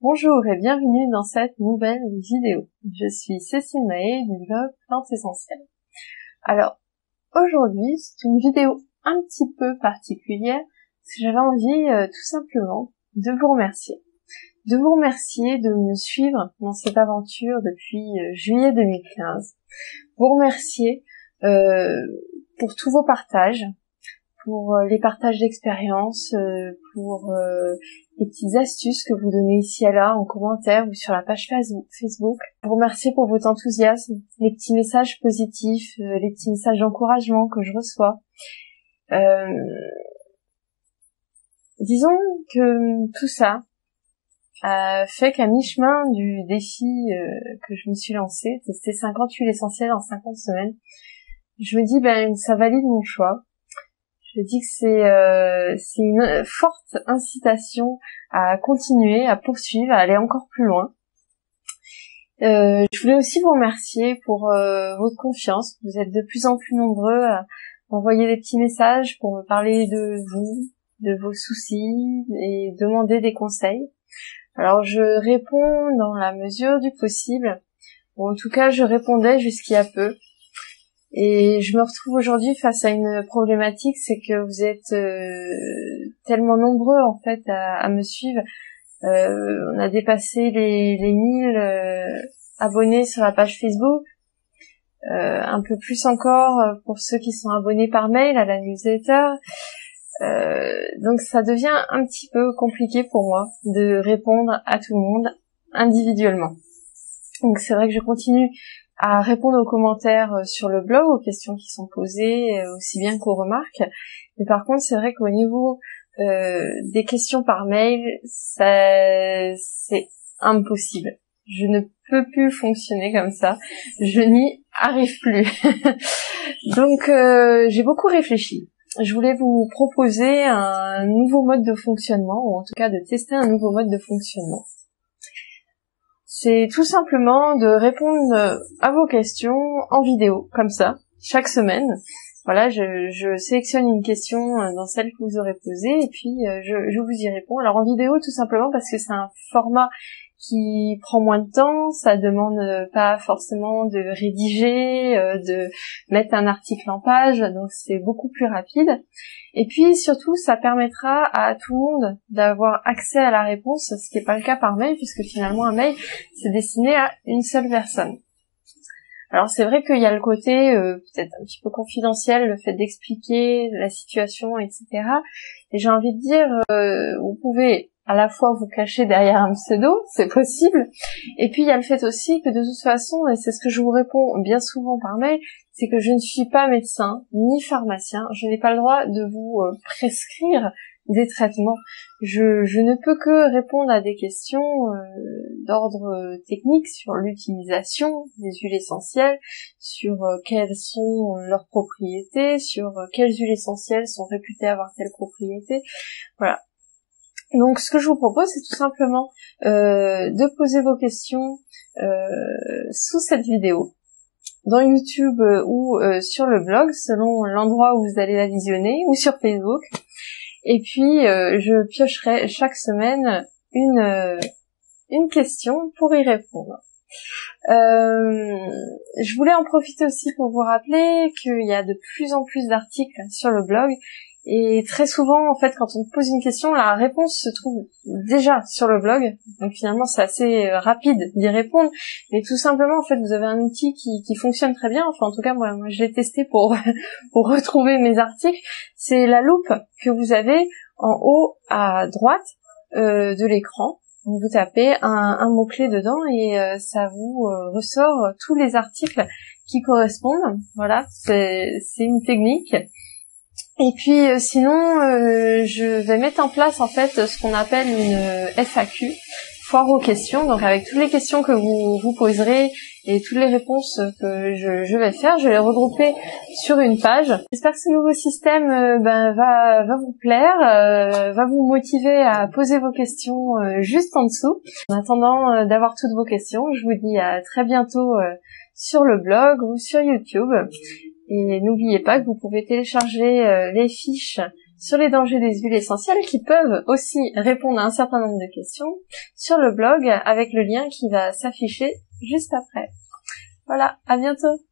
Bonjour et bienvenue dans cette nouvelle vidéo. Je suis Cécile Mahé du blog Plantes Essentielles. Alors, aujourd'hui, c'est une vidéo un petit peu particulière parce que j'avais envie tout simplement de vous remercier. De vous remercier de me suivre dans cette aventure depuis juillet 2015. Vous remercier pour tous vos partages, pour les partages d'expériences, pour les petites astuces que vous donnez ici et là en commentaire ou sur la page Facebook. Vous remercier pour votre enthousiasme, les petits messages positifs, les petits messages d'encouragement que je reçois. Disons que tout ça a fait qu'à mi-chemin du défi que je me suis lancé, tester 50 huiles essentielles en 50 semaines, je me dis ça valide mon choix. Je dis que c'est une forte incitation à continuer, à poursuivre, à aller encore plus loin. Je voulais aussi vous remercier pour votre confiance. Vous êtes de plus en plus nombreux à m'envoyer des petits messages pour me parler de vous, de vos soucis et demander des conseils. Alors je réponds dans la mesure du possible. Ou en tout cas, je répondais jusqu'il y a peu. Et je me retrouve aujourd'hui face à une problématique, c'est que vous êtes tellement nombreux en fait à me suivre. On a dépassé les 1000 abonnés sur la page Facebook, un peu plus encore pour ceux qui sont abonnés par mail à la newsletter. Donc ça devient un petit peu compliqué pour moi de répondre à tout le monde individuellement. Donc c'est vrai que je continue à répondre aux commentaires sur le blog, aux questions qui sont posées, aussi bien qu'aux remarques. Mais par contre, c'est vrai qu'au niveau des questions par mail, c'est impossible. Je ne peux plus fonctionner comme ça. Je n'y arrive plus. Donc, j'ai beaucoup réfléchi. Je voulais vous proposer un nouveau mode de fonctionnement, ou en tout cas de tester un nouveau mode de fonctionnement. C'est tout simplement de répondre à vos questions en vidéo, comme ça, chaque semaine. Voilà, je sélectionne une question dans celle que vous aurez posée, et puis je vous y réponds. Alors en vidéo, tout simplement parce que c'est un format qui prend moins de temps, ça demande pas forcément de rédiger, de mettre un article en page, donc c'est beaucoup plus rapide. Et puis surtout, ça permettra à tout le monde d'avoir accès à la réponse, ce qui n'est pas le cas par mail, puisque finalement un mail, c'est destiné à une seule personne. Alors c'est vrai qu'il y a le côté peut-être un petit peu confidentiel, le fait d'expliquer la situation, etc. Et j'ai envie de dire, vous pouvez à la fois vous cacher derrière un pseudo, c'est possible, et puis il y a le fait aussi que de toute façon, et c'est ce que je vous réponds bien souvent par mail, c'est que je ne suis pas médecin, ni pharmacien, je n'ai pas le droit de vous prescrire des traitements. Je ne peux que répondre à des questions d'ordre technique sur l'utilisation des huiles essentielles, sur quelles sont leurs propriétés, sur quelles huiles essentielles sont réputées avoir telle propriété, voilà. Donc ce que je vous propose, c'est tout simplement de poser vos questions sous cette vidéo, dans YouTube ou sur le blog, selon l'endroit où vous allez la visionner, ou sur Facebook. Et puis je piocherai chaque semaine une question pour y répondre. Je voulais en profiter aussi pour vous rappeler qu'il y a de plus en plus d'articles sur le blog. Et très souvent, en fait, quand on pose une question, la réponse se trouve déjà sur le blog. Donc finalement, c'est assez rapide d'y répondre. Mais tout simplement, en fait, vous avez un outil qui fonctionne très bien. Enfin, en tout cas, moi je l'ai testé pour retrouver mes articles. C'est la loupe que vous avez en haut à droite de l'écran. Donc vous tapez un mot-clé dedans et ça vous ressort tous les articles qui correspondent. Voilà, c'est une technique. Et puis sinon, je vais mettre en place en fait ce qu'on appelle une FAQ, foire aux questions. Donc avec toutes les questions que vous poserez et toutes les réponses que je vais faire, je vais les regrouper sur une page. J'espère que ce nouveau système va vous plaire, va vous motiver à poser vos questions juste en dessous. En attendant d'avoir toutes vos questions, je vous dis à très bientôt sur le blog ou sur YouTube. Et n'oubliez pas que vous pouvez télécharger les fiches sur les dangers des huiles essentielles qui peuvent aussi répondre à un certain nombre de questions sur le blog avec le lien qui va s'afficher juste après. Voilà, à bientôt!